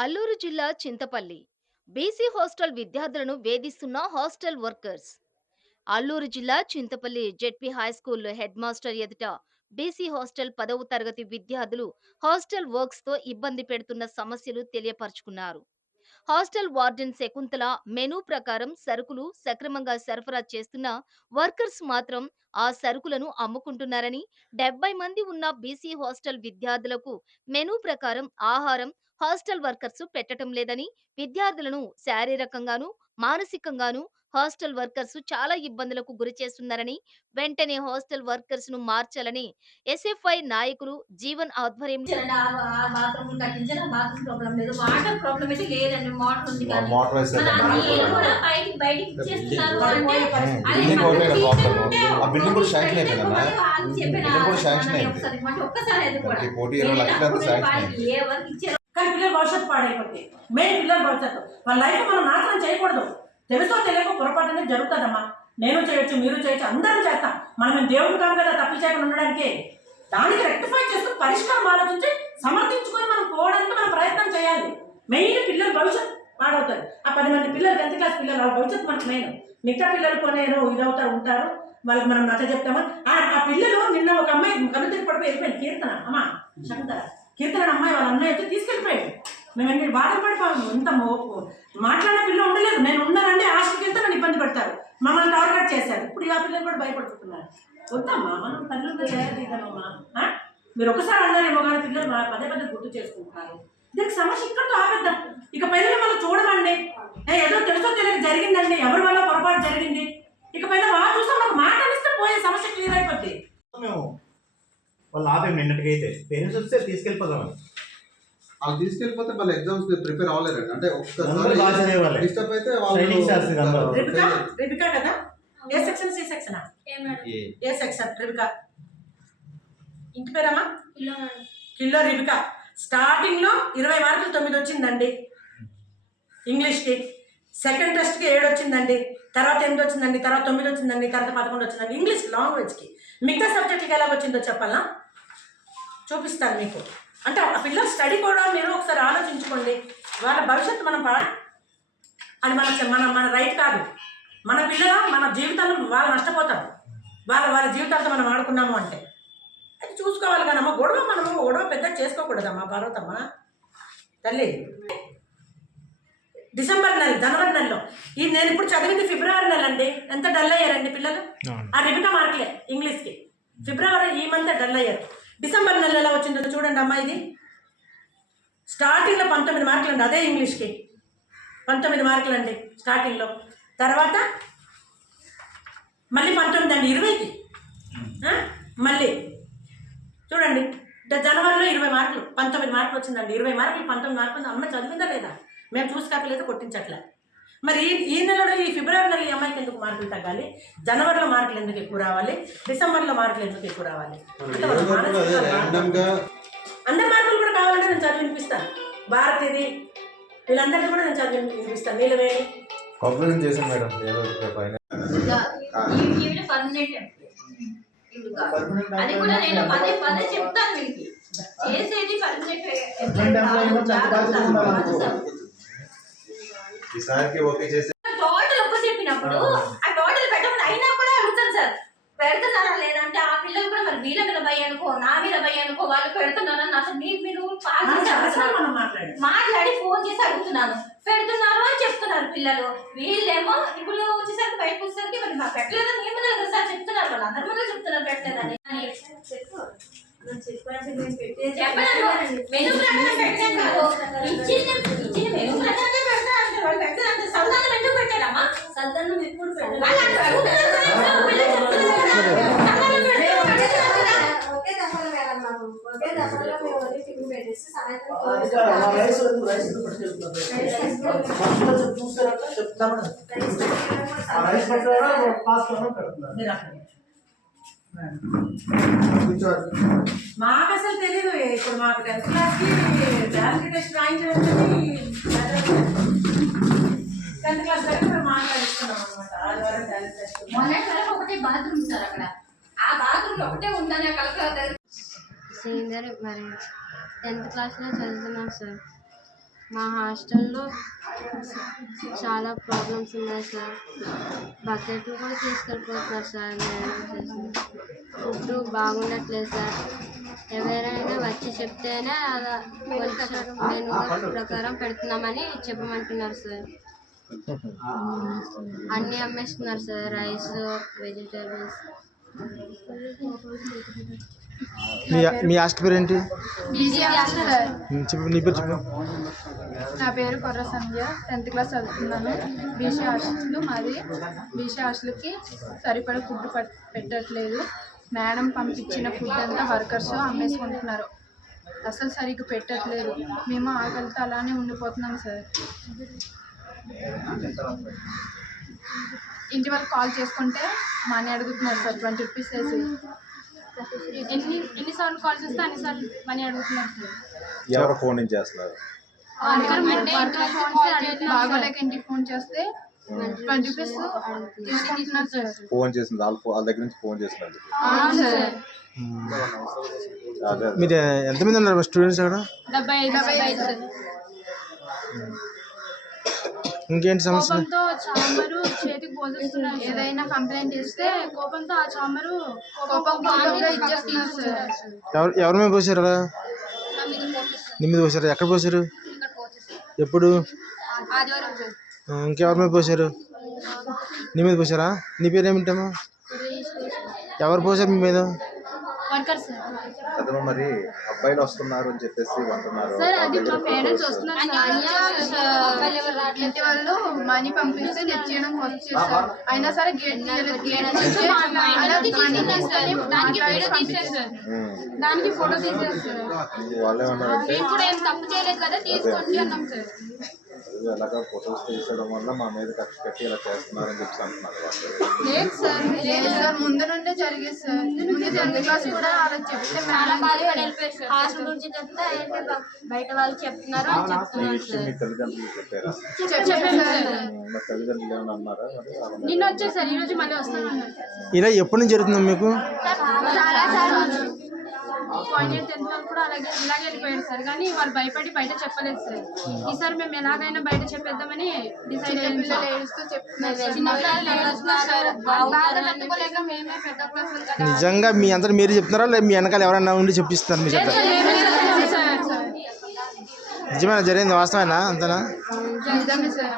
అల్లూరు జిల్లా Chintapalli BC hostel విద్యార్థులను వేధిస్తున్న హాస్టల్ వర్కర్స్. అల్లూరు జిల్లా Chintapalli ZP high school head master ఎదుట బీసీ హాస్టల్ 10వ తరగతి విద్యార్థులు హాస్టల్ వర్క్స్ తో ఇబ్బంది పెడుతున్న సమస్యలు తెలియపరుచుకున్నారు. హాస్టల్ వార్డెన్ శకుంతల మెనూ ప్రకారం సరుకులు సక్రమంగా సరఫరా చేస్తున్న వర్కర్స్ మాత్రం ఆ సరుకులను అమ్ముకుంటున్నారని, 70 మంది ఉన్న బీసీ హాస్టల్ విద్యార్థులకు మెనూ ప్రకారం ఆహారం హాస్టల్ వర్కర్స్ పెట్టటం లేదని, విద్యార్థులను శారీరకంగాను మానసికంగాను హాస్టల్ వర్కర్స్ చాలా ఇబ్బందులకు గురి చేస్తున్నారని, వెంటనే హాస్టల్ వర్కర్స్ ను మార్చాలని ఎస్ఎఫ్ఐ నాయకులు జీవన్ ఆధ్వర్యం బాత్రూమ్ కట్టించారు. బాత్రూమ్ ప్రాబ్లం లేదు, వాటర్ ప్రాబ్లం అయితే లేదండి. మోటార్ ఉంది కానీ మోటార్ వేసారు. నీళ్ళు కూడా బయటికి ఇచ్చేస్తున్నారు. అంటే ఆ బిల్డింగ్ కూడా శాంక్షన్ అయిపోయిందన్న. బిల్డింగ్ కూడా శాంక్షన్ అయింది. ఒక్కసారి అది కూడా కోటి 20 లక్షలు శాంక్షన్ అయింది. ఏ వరకు ఇచ్చారు కానీ పిల్లల భవిష్యత్తు పాడైపోతుంది. మెయిన్ పిల్లల భవిష్యత్తు, వాళ్ళ లైఫ్ మనం నాశనం చేయకూడదు. తెలుసో తెలియక పొరపాటు అనేది జరుగుతుందమ్మా. నేను చేయొచ్చు, మీరు చేయొచ్చు, అందరం చేస్తాం. మనం దేవుడు కాం కదా తప్పులు చేయకుండా ఉండడానికి. దానికి రెక్టిఫై చేసుకుని పరిష్కారం ఆలోచించి సమర్థించుకొని మనం పోవడానికి మనం ప్రయత్నం చేయాలి. మెయిన్ పిల్లల భవిష్యత్తు పాడవుతుంది. ఆ 10 మంది పిల్లలు 10th క్లాస్ పిల్లలు వాళ్ళ భవిష్యత్తు మనకు మెయిన్. మిగతా పిల్లలు కొనేను ఇదవుతారు ఉంటారు, వాళ్ళకి మనం నచ్చ చెప్తామా. ఆ పిల్లలు నిన్న ఒక అమ్మాయి కనుతిరి పడిపోయి వెళ్ళిపోయింది. కీర్తన అమ్మా శకుంతల, కీర్తన అమ్మాయి వాళ్ళ అన్నయ్య అయితే తీసుకెళ్ళిపోయాడు. మేము ఎన్ని బాధపడిపోయాము. ఇంత మాట్లాడే పిల్లలు ఉండలేదు. నేను ఉన్నానండి హాస్టల్కి వెళ్తే నన్ను ఇబ్బంది పెడతారు, మమ్మల్ని టార్గెట్ చేశారు. ఇప్పుడు ఆ పిల్లలు కూడా భయపడుతున్నారు. వద్దమ్మా, మనం తల్లిగా తయారుదమ్మా. మీరు ఒకసారి అన్నారేమో కానీ పిల్లలు పదే పదే గుర్తు చేసుకుంటున్నారు. దీనికి సమస్య ఇక్కడితో ఆపేద్దాం. ఇక పైన మనం చూడమండి. ఏదో తెలుసో తెలియక జరిగిందండి, ఎవరి వల్ల పొరపాటు జరిగింది. ఇక పైన వాళ్ళు చూస్తే మనకు మాట్లాడిస్తే పోయే సమస్య క్లియర్ అయిపోద్ది. మేము వాళ్ళు ఆపే మిన్నట్టుగా అయితే పేరెంట్స్ వస్తే తీసుకెళ్ళిపోదామని. వాళ్ళు తీసుకెళ్ళిపోతే వాళ్ళు ఎగ్జామ్స్ ప్రిపేర్ అవ్వలేరండి. అంటే ఒక్కసారి డిస్టర్బ్ అయితే రిబికా కదా, A section C section A section రిబికా ఇంటి పేరమ్మా కిల్లో రిబికా. స్టార్టింగ్ లో 20 మార్కులు 9 వచ్చిందండి ఇంగ్లీష్కి. సెకండ్ టెస్ట్కి 7 వచ్చిందండి, తర్వాత 8 వచ్చిందండి, తర్వాత 9 వచ్చిందండి, తర్వాత 11 వచ్చిందండి ఇంగ్లీష్ లాంగ్వేజ్కి. మిగతా సబ్జెక్టులకి ఎలా వచ్చిందో చెప్పాలా, చూపిస్తాను మీకు. అంటే ఆ పిల్లల స్టడీ కూడా మీరు ఒకసారి ఆలోచించుకోండి. వాళ్ళ భవిష్యత్తు మనం అది మన రైట్ కాదు. మన పిల్లల మన జీవితాల్లో వాళ్ళు నష్టపోతారు. వాళ్ళ జీవితాలతో మనం ఆడుకున్నాము అంటే అది చూసుకోవాలి. కానీ మనము గొడవ పెద్ద చేసుకోకూడదమ్మా పార్వతమ్మ తల్లి. డిసెంబర్ నెల, జనవరి నెలలో నేను ఇప్పుడు చదివింది ఫిబ్రవరి నెల అండి. ఎంత డల్ అయ్యారండి పిల్లలు. ఆ రిబికా మార్కులే ఇంగ్లీష్కి. ఫిబ్రవరి ఈ మంత్ డల్ అయ్యారు. డిసెంబర్ నెల ఎలా వచ్చిందో చూడండి అమ్మా. ఇది స్టార్టింగ్లో 19 మార్కులు అండి, అదే ఇంగ్లీష్కి 19 మార్కులు అండి స్టార్టింగ్లో. తర్వాత మళ్ళీ 19 అండి 20కి. మళ్ళీ చూడండి జనవరిలో 20 మార్కులు 19 మార్కులు వచ్చిందండి. 20 మార్కులు 19 మార్కులు అమ్మ చదివిందా లేదా మేము చూసుకోకపోతే కొట్టించట్లే. మరి ఈ నెలలో ఈ ఫిబ్రవరి నెల ఈ అమ్మాయికి ఎందుకు మార్కులు తగ్గాలి, జనవరిలో మార్కులు ఎందుకు ఎక్కువ రావాలి, డిసెంబర్లో మార్కులు ఎందుకు ఎక్కువ రావాలి? అందరి మార్కులు కూడా కావాలంటే నేను చదివి వినిపిస్తాను. భారతిది వీళ్ళందరినీ కూడా నేను చదివి వినిపిస్తాను. నీళ్ళవే చేశాను మేడం. అది కూడా నేను పదే చెప్తాను మీకు. చేసేది టోటల్ ఒక్క చెప్పినప్పుడు ఆ టోటల్ పెట్టమని అయినా కూడా అడుగుతాను సార్, పెడుతున్నారా లేదంటే ఆ పిల్లలు కూడా మరి వీళ్ళ మీద భయ అనుకో నా మీద భయ అనుకో వాళ్ళు పెడుతున్నారని అసలు మీరు మాట్లాడి ఫోన్ చేసి అడుగుతున్నాను. పెడుతున్నారు అని చెప్తున్నారు పిల్లలు. వీళ్ళేమో ఇప్పుడు వచ్చేసరికి బయటకు వచ్చేసరికి మరి మా పెట్టలేదని ఏమన్నా కదా సార్ చెప్తున్నారు. వాళ్ళు అందరి ముందు చెప్తున్నారు పెట్టలేదని. మెనూ ప్రకారం పెట్టాను కాదు, ఇచ్చిన మెనూ ప్రకారంగా పెడతా అంటారు. వాళ్ళు పెట్టారు సల్దానం ఎందుకు పెట్టారమ్మా? సల్దానం ఎప్పుడు మాకు అసలు తెలీదు. ఇప్పుడు మాకు 10th క్లాస్కి టాలెంట్ టెస్ట్ రాయించడం 10th క్లాస్ దగ్గర మేము మాట్లాడిస్తున్నాం అనమాట. ఆదివారం టాలెంట్ టెస్ట్. మొన్న ఒకటే బాత్రూమ్ సార్, అక్కడ ఆ బాత్రూమ్ ఒకటే ఉందని కలెక్టర్ శ్రీధర్ మరి 10th క్లాస్లో చదువుతున్నాం సార్. మా హాస్టల్లో చాలా ప్రాబ్లమ్స్ ఉన్నాయి సార్. బకెట్లు కూడా తీసుకెళ్ళిపోతున్నారు సార్. ఫుడ్ బాగుండట్లేదు సార్. ఎవరైనా వచ్చి చెప్తేనే అలా మెనూ ప్రకారం పెడుతున్నామని చెప్పమంటున్నారు సార్. అన్నీ అమ్మేస్తున్నారు సార్, రైస్, వెజిటేబుల్స్. మీ హాస్టల్ పేరు ఏంటి? చెప్పు, నీ పేరు చెప్పు. నా పేరు కొర్ర సంధ్య, 10th క్లాస్ చదువుతున్నాను. బీసీ హాస్టల్ మాది. బీసీ హాస్టల్కి సరిపడా ఫుడ్ పెట్టట్లేదు. మేడం పంపించిన ఫుడ్ అంతా వర్కర్స్ అమ్మేసుకుంటున్నారు. అసలు సరిగ్గా పెట్టట్లేదు. మేము ఆకలితో అలానే ఉండిపోతున్నాం సార్. ఇంటి వరకు కాల్ చేసుకుంటే మనీ అడుగుతున్నారు సార్, 20 రూపీస్ వేసి. ఎన్నిసార్లు కాల్ చేస్తే అన్నిసార్లు మనీ అడుగుతున్నారు సార్. ఎవరు ఫోన్ నుంచి చేస్తున్నారు? బాగోలేక ఇంటికి ఫోన్ చేస్తే 20 రూపీస్ తీసుకుంటున్నారు సార్. ఫోన్ చేసింది వాళ్ళ దగ్గర నుంచి ఫోన్ చేసినది. మీరు ఎంతమంది ఉన్నారు స్టూడెంట్స్ అక్కడ? 75 సార్. ఇంకేంటి సమస్య? కోపంతో చాంబరు చేతికి పోసేస్తున్నారు. ఏదైనా కంప్లైంట్ ఇస్తే కోపంతో ఆ చాంబరు కోపంగా ఇచ్చేస్తున్నారు సార్. ఎవరి మీద పోసారు అలా? నీ మీద పోసారు? ఎక్కడ పోసారు? ఎప్పుడు? ఇంకెవరి మీద పోసారు? నీ మీద పోసారా? నీ పేరు ఏమిటమ్మా? ఎవరు పోసారు మీ మీద? అతను మరి అబ్బాయిలు వస్తున్నారు అని చెప్పేసి అంటున్నారు. ఇంటి వాళ్ళు మనీ పంపిస్తే తెచ్చేయడం వచ్చేసారు. అయినా సరే గేట్ దానికి ఫోటో తీసేస్తారు. వాళ్ళే ఉన్నారంటే తప్పు చేయలేదు కదా, తీసుకోండి అన్నాం సార్. ఎలాగా ఫొటోస్ తీసడం వల్ల మా మీద కక్ష కట్టి ఇలా చేస్తున్నారని చెప్పి అంటున్నారు. లేదు సార్, లేదు సార్, ముందు నుండే జరిగేది సార్. ముందు 10th క్లాస్ కూడా అలా చెప్తే హాస్టల్ గురించి చెప్తే బయట వాళ్ళు చెప్తున్నారు అని ఈ చెప్తున్నారు విషయం సార్. మీ తల్లిదండ్రులు చెప్పారా? మా తల్లిదండ్రులు ఏమైనా అన్నారా? మరి నిన్న వచ్చేసారు, ఈ రోజు మళ్ళీ వస్తామన్నారు. ఇలా ఎప్పటి నుంచి జరుగుతుంది మీకు? పోయిన 10th వాళ్ళు కూడా ఇలాగే వెళ్ళిపోయారు సార్. కానీ వాళ్ళు భయపడి బయట చెప్పలేదు సార్. ఈసారి మేము ఎలాగైనా బయట చెప్పేద్దామని డిసైడ్ అయ్యాం. పిల్లలు ఏడుస్తూ చెప్తున్నారు, చిన్నపిల్లలు ఏడుస్తున్నారు సార్. బాధ తట్టుకోలేక మేమే పెద్ద క్లాసులు కదా. నిజంగా మీ అందరూ మీరు చెప్తున్నారా లేదా మీ వెనకాల ఎవరన్నా ఉండి చెప్పిస్తారు? మీ చెప్పారు నిజమేనా? జరిగింది వాస్తవేనా? అంతేనా? నిజమే సార్,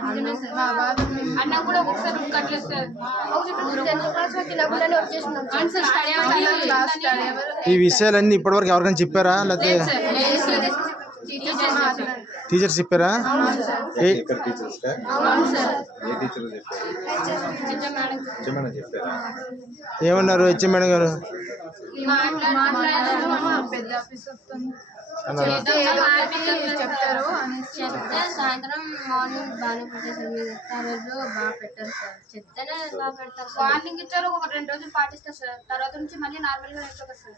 మా బాధ అన్న కూడా ఒకసారి కట్టలేదు సార్. ఈ విషయాలన్నీ ఇప్పటివరకు ఎవరికైనా చెప్పారా? లేకపోతే టీచర్స్ చెప్పారా? ఇక్కడ టీచర్స్ ఏ టీచర్ చెప్పారు? నిజమేనా చెప్పారా? ఏమన్నారు హెచ్ఎం మేడం గారు? పెద్ద ఆఫీసర్ చెప్తారు చెప్తే సాయంత్రం మార్నింగ్ బాగానే పెట్టేసారు. మిగతా రోజు బాగా పెట్టారు సార్. చెప్తేనే బాగా పెడతారు. వార్నింగ్ ఇచ్చారు, ఒక 2 రోజులు పాటిస్తారు సార్. తర్వాత నుంచి మళ్ళీ నార్మల్ గా అయిపోతుంది సార్.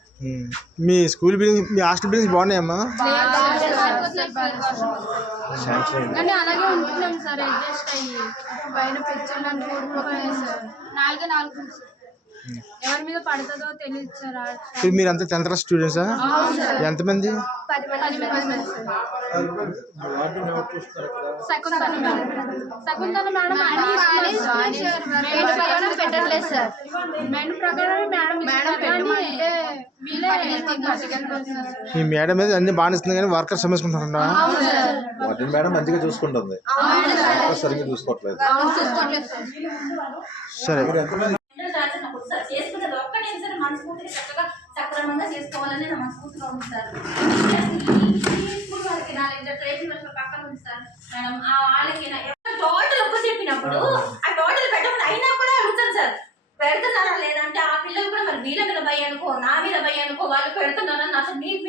మీ స్కూల్ బిల్డింగ్, మీ హాస్టల్ బిల్డింగ్స్ బాగున్నాయమ్మా? కానీ అలాగే ఉంటున్నాం సార్, అడ్జస్ట్ అయ్యి. పైన పిక్చర్లు అంటే ఊడిపోతున్నాయి సార్. 4 సార్. ఎవరి మీద పడుతుందో తెలియదు సార్. ఇప్పుడు మీరు అంతా 10th క్లాస్ స్టూడెంట్సా? ఎంతమంది? 10 మంది సార్. శకుంతల మేడం పెట్టట్లేదు సార్. మెను ప్రకారం మీ మేడం మీద అన్ని బాగా ఇస్తుంది కానీ వర్కర్స్ సమస్కుంటారా? వాటిని మేడం మంచిగా చూసుకుంటుంది, సరిగ్గా చూసుకోవట్లేదు. సరే, చేసుకునేది ఒక్కటే సరే మనస్ఫూర్తిగా చక్కగా సక్రమంగా చేసుకోవాలని నా మనస్ఫూర్తిగా ఉంది సార్. స్కూల్ వాళ్ళకి పక్కన ఉంది సార్ మేడం. ఆ వాళ్ళకి టోటల్ ఒక్క చెప్పినప్పుడు ఆ టోటల్ పెట్టకుండా అయినా కూడా అడుగుతాను సార్, పెడుతున్నారా లేదంటే ఆ పిల్లలు కూడా మరి వీళ్ళ మీద భయ అనుకో, నా మీద భయ అనుకో, వాళ్ళు పెడుతున్నారని అసలు మీరు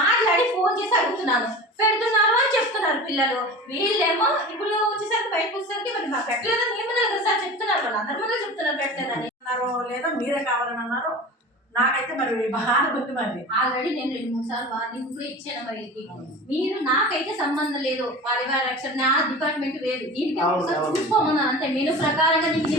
మాట్లాడి ఫోన్ చేసి అడుగుతున్నాను. పెడుతున్నారు అని చెప్తున్నారు పిల్లలు. వీళ్ళేమో ఇప్పుడు వచ్చేసరికి బయటకు వచ్చేసరికి మరి మా పెట్టలేదని మేము కదా సార్ చెప్తున్నారు. వాళ్ళు అందరి ముందు చెప్తున్నారు పెట్టలేదని. లేదా మీరే కావాలని అన్నారు. నాకైతే మరి బాగా గుర్తు. మరి ఆల్రెడీ నేను 2-3 సార్లు వార్నింగ్ కూడా ఇచ్చాను వారికి. మీరు నాకైతే సంబంధం లేదు, పరివార రక్షణ నా డిపార్ట్మెంట్ వేరు, దీనికి చూసుకోమన్నాను అంతే. మెను ప్రకారంగా నీకు